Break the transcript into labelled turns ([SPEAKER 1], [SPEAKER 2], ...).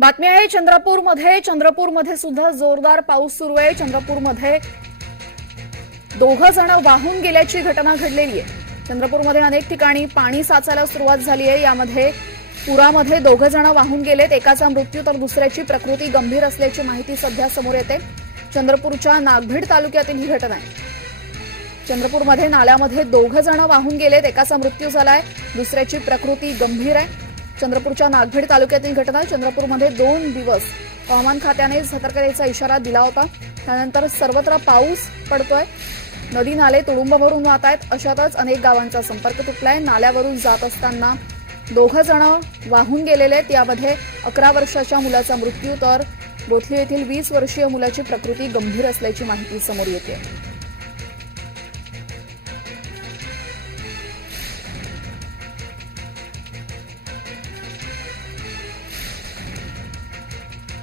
[SPEAKER 1] बातमी आहे चंद्रपूरमध्ये. चंद्रपूरमध्ये सुद्धा जोरदार पाऊस सुरू आहे. चंद्रपूरमध्ये दोघं जण वाहून गेल्याची घटना घडलेली आहे. चंद्रपूरमध्ये अनेक ठिकाणी पाणी साचायला सुरुवात झाली आहे. यामध्ये पुरामध्ये दोघं जण वाहून गेलेत. एकाचा मृत्यू तर दुसऱ्याची प्रकृती गंभीर असल्याची माहिती सध्या समोर येते. चंद्रपूरच्या नागभीड तालुक्यातील ही घटना आहे. चंद्रपूरमध्ये नाल्यामध्ये दोघं जण वाहून गेलेत. एकाचा मृत्यू झालाय. दुसऱ्याची प्रकृती गंभीर आहे. चंद्रपूरच्या नागभीड तालुक्यातील घटना. चंद्रपूरमध्ये दोन दिवस हवामान खात्याने सतर्कतेचा इशारा दिला होता. त्यानंतर सर्वत्र पाऊस पडतोय. नदी नाले तुडुंब भरून वाहत आहेत. अशातच अनेक गावांचा संपर्क तुटलाय. नाल्यावरून जात असताना दोघं जण वाहून गेलेले आहेत. यामध्ये अकरा वर्षाच्या मुलाचा मृत्यू तर बोथली येथील वीस वर्षीय मुलाची प्रकृती गंभीर असल्याची माहिती समोर येते.